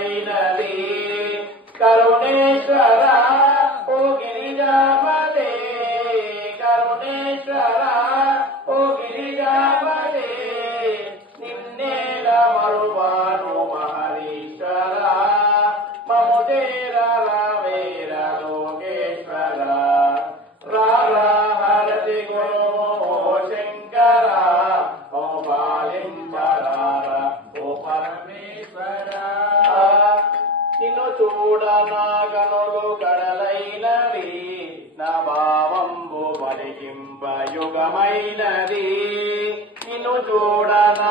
యుగమైనది కరుణేశ్వర ఓ గిరిజాపదే కరుణేశ్వర ఓ గిరిజాపదే నిన్నేల మరువాను మహరీశ్వర మముదేర రావేర లోకేశ్వర రారా హరతి గురు ఓ శంకర ఓ పాలింపరార ఓ పరమేశ్వర నిన్ను చూడనా కనులు కడలైనవి నా భావంబు పలికింప యుగమైనది నిన్ను చూడనా